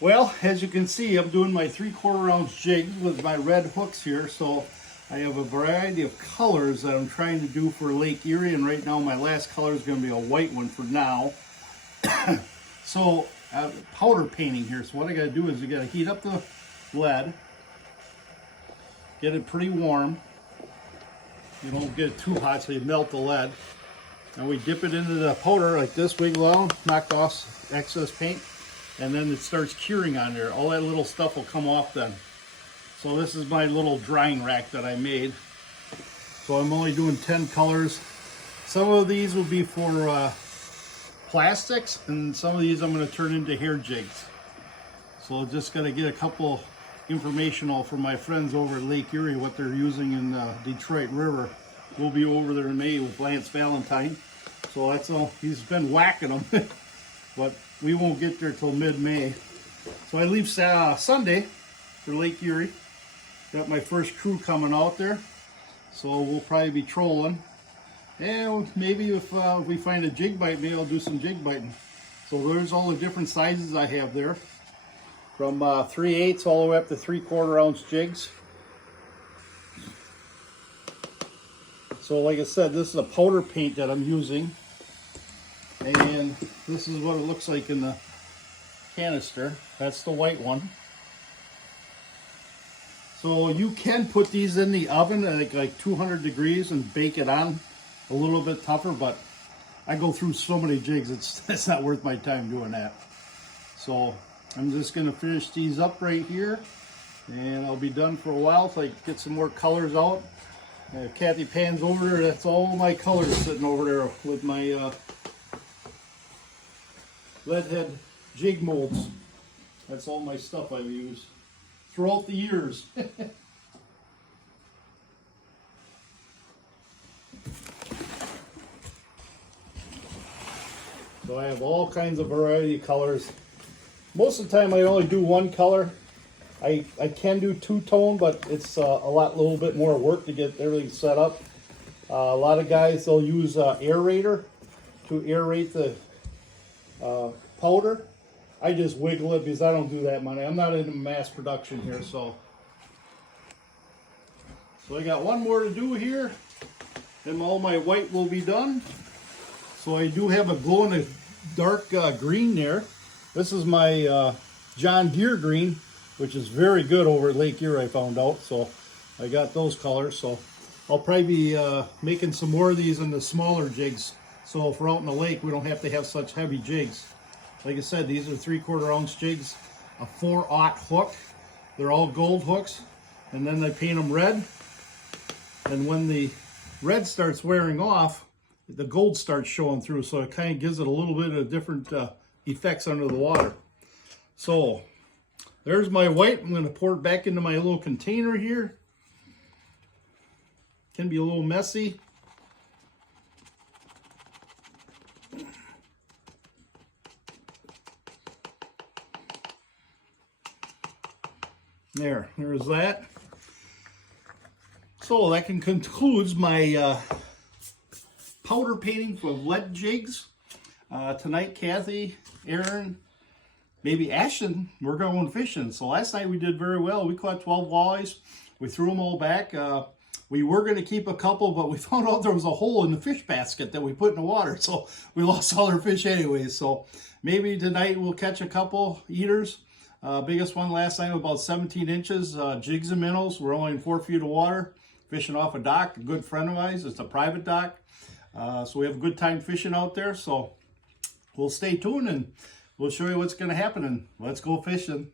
Well, as you can see, I'm doing my 3/4 ounce jigs with my red hooks here. So I have a variety of colors that I'm trying to do for Lake Erie. And right now my last color is going to be a white one for now. So powder painting here. So what I got to do is you got to heat up the lead. Get it pretty warm. You don't get it too hot so you melt the lead. And we dip it into the powder like this, wiggle out, knock off excess paint. And then it starts curing on there. All that little stuff will come off then. So this is my little drying rack that I made. So I'm only doing 10 colors. Some of these will be for plastics, and some of these I'm going to turn into hair jigs. So just got to get a couple informational from my friends over at Lake Erie, what they're using in the Detroit River. We'll be over there in May with Lance Valentine. So that's all. He's been whacking them. But we won't get there till mid-May. So I leave Sunday for Lake Erie. Got my first crew coming out there. So we'll probably be trolling. And maybe if we find a jig bite, maybe I'll do some jig biting. So there's all the different sizes I have there. From 3/8 all the way up to 3/4 ounce jigs. So like I said, this is a powder paint that I'm using. And this is what it looks like in the canister. That's the white one. So you can put these in the oven at like 200 degrees and bake it on a little bit tougher, but I go through so many jigs, it's not worth my time doing that. So I'm just gonna finish these up right here, and I'll be done for a while so I can get some more colors out. Kathy pans over there, that's all my colors sitting over there with my lead head jig molds. That's all my stuff I've used throughout the years. So I have all kinds of variety of colors. Most of the time I only do one color. I can do two-tone, but it's a little bit more work to get everything set up. A lot of guys, they'll use aerator to aerate the powder. I just wiggle it because I don't do that money. I'm not into mass production here, so I got one more to do here, and all my white will be done. So I do have a glow in the dark green there. This is my John Deere green, which is very good over at Lake Erie, I found out. So I got those colors. So I'll probably be making some more of these in the smaller jigs. So if we're out in the lake, we don't have to have such heavy jigs. Like I said, these are 3/4 ounce jigs, a 4/0 hook. They're all gold hooks. And then I paint them red. And when the red starts wearing off, the gold starts showing through. So it kind of gives it a little bit of different effects under the water. So there's my white. I'm going to pour it back into my little container here. Can be a little messy. There's that. So that concludes my powder painting for lead jigs. Tonight, Kathy, Aaron, maybe Ashton, we're going fishing. So last night we did very well. We caught 12 walleyes. We threw them all back. We were going to keep a couple, but we found out there was a hole in the fish basket that we put in the water. So we lost all our fish anyways. So maybe tonight we'll catch a couple eaters. Biggest one last night was about 17 inches. Jigs and minnows. We're only in 4 feet of water. Fishing off a dock. A good friend of mine. It's a private dock. So we have a good time fishing out there. So we'll stay tuned and we'll show you what's going to happen, and let's go fishing.